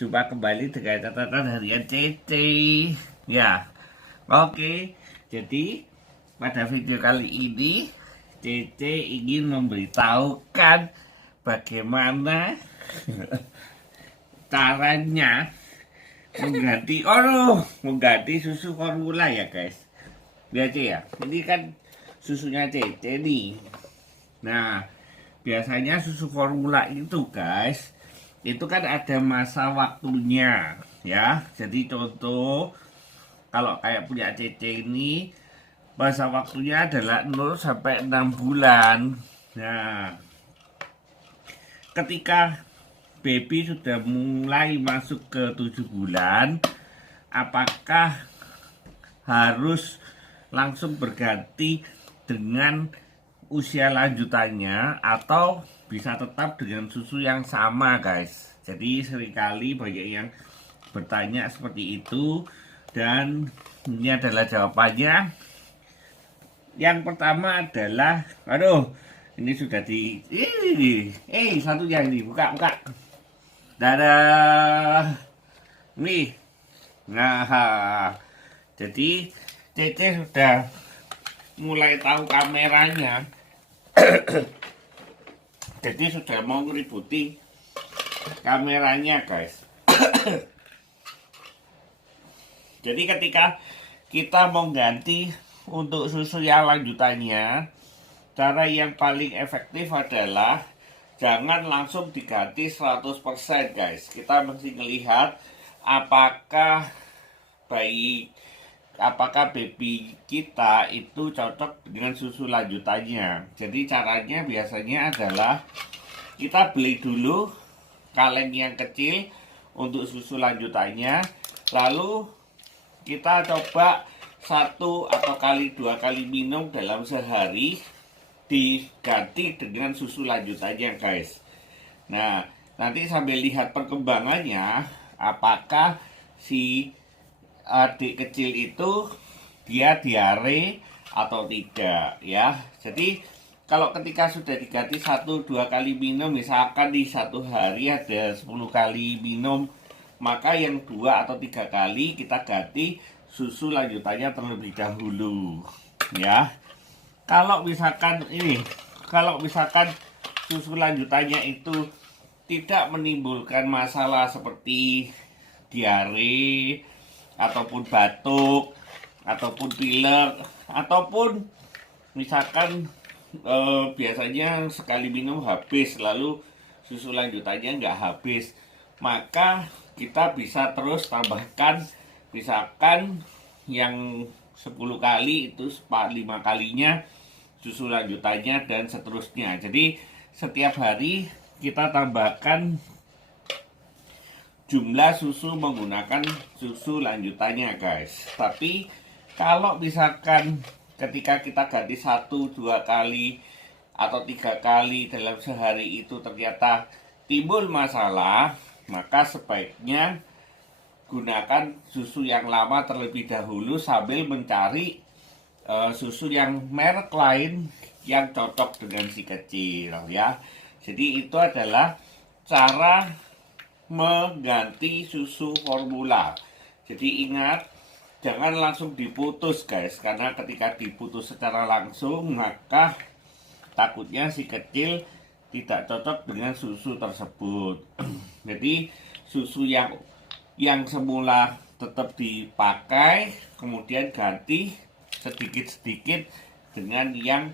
Jumpa kembali dengan catatan harian Cece. Ya, oke. Jadi pada video kali ini Cece ingin memberitahukan bagaimana caranya mengganti susu formula ya guys. Lihat ya, ini kan susunya Cece nih. Nah, biasanya susu formula itu guys, itu kan ada masa waktunya ya. Jadi contoh kalau kayak punya Cece ini, masa waktunya adalah 0 sampai 6 bulan. Nah, ketika baby sudah mulai masuk ke 7 bulan, apakah harus langsung berganti dengan usia lanjutannya atau bisa tetap dengan susu yang sama guys. Jadi seringkali banyak yang bertanya seperti itu, dan ini adalah jawabannya. Yang pertama adalah, ini sudah satunya ini buka. Dadah. Nih. Nah, jadi Cece sudah mulai tahu kameranya. Jadi sudah mau ngeributi kameranya guys. Jadi ketika kita mau ganti untuk susu yang lanjutannya, cara yang paling efektif adalah jangan langsung diganti 100% guys. Kita mesti melihat apakah baby kita itu cocok dengan susu lanjutannya. Jadi caranya biasanya adalah kita beli dulu kaleng yang kecil untuk susu lanjutannya, lalu kita coba 1 atau 2 kali minum dalam sehari, diganti dengan susu lanjutannya guys. Nah, nanti sambil lihat perkembangannya, apakah si adik kecil itu dia diare atau tidak ya. Jadi kalau ketika sudah diganti 1-2 kali minum, misalkan di 1 hari ada 10 kali minum, maka yang 2 atau 3 kali kita ganti susu lanjutannya terlebih dahulu ya. Kalau misalkan susu lanjutannya itu tidak menimbulkan masalah seperti diare ataupun batuk ataupun pilek, ataupun misalkan biasanya sekali minum habis lalu susu lanjutannya nggak habis, maka kita bisa terus tambahkan, misalkan yang 10 kali itu 5 kalinya susu lanjutannya dan seterusnya. Jadi setiap hari kita tambahkan jumlah susu menggunakan susu lanjutannya guys. Tapi kalau misalkan ketika kita ganti 1-2 kali atau 3 kali dalam sehari itu ternyata timbul masalah, maka sebaiknya gunakan susu yang lama terlebih dahulu sambil mencari susu yang merek lain yang cocok dengan si kecil ya. Jadi itu adalah cara mengganti susu formula. Jadi ingat, jangan langsung diputus guys, karena ketika diputus secara langsung maka takutnya si kecil tidak cocok dengan susu tersebut. Jadi susu yang semula tetap dipakai, kemudian ganti sedikit-sedikit dengan yang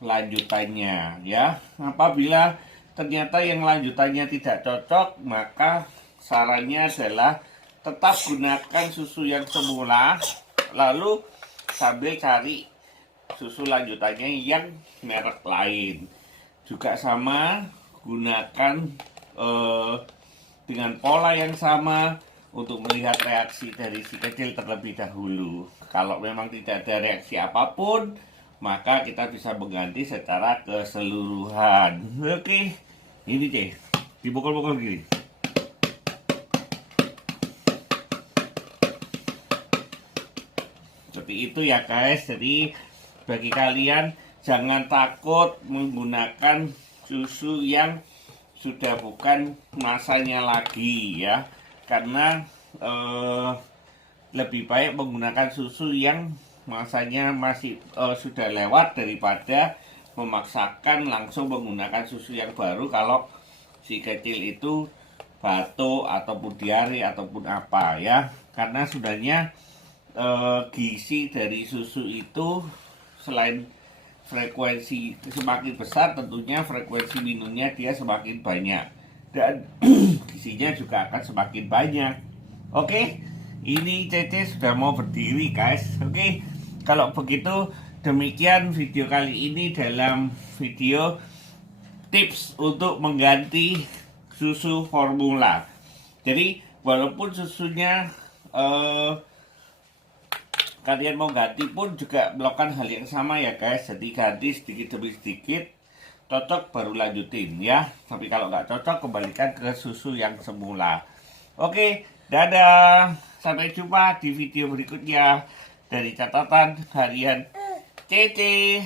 lanjutannya ya. Apabila ternyata yang lanjutannya tidak cocok, maka sarannya adalah tetap gunakan susu yang semula, lalu sambil cari susu lanjutannya yang merek lain. Juga sama, gunakan dengan pola yang sama untuk melihat reaksi dari si kecil terlebih dahulu. Kalau memang tidak ada reaksi apapun, maka kita bisa mengganti secara keseluruhan. Oke. Ini deh, dipukul-pukul gini. Seperti itu ya guys. Jadi bagi kalian jangan takut menggunakan susu yang sudah bukan masanya lagi ya. karena lebih baik menggunakan susu yang masanya masih sudah lewat daripada memaksakan langsung menggunakan susu yang baru kalau si kecil itu batuk ataupun diare ataupun apa ya, karena sebenarnya gizi dari susu itu selain frekuensi semakin besar, tentunya frekuensi minumnya dia semakin banyak dan gizinya juga akan semakin banyak. Oke, ini Cece sudah mau berdiri guys. Oke, kalau begitu demikian video kali ini dalam video tips untuk mengganti susu formula. Jadi walaupun susunya kalian mau ganti pun juga melakukan hal yang sama ya guys. Jadi ganti sedikit demi sedikit, cocok baru lanjutin ya. Tapi kalau nggak cocok kembalikan ke susu yang semula. Oke, dadah. Sampai jumpa di video berikutnya dari catatan harian Cece.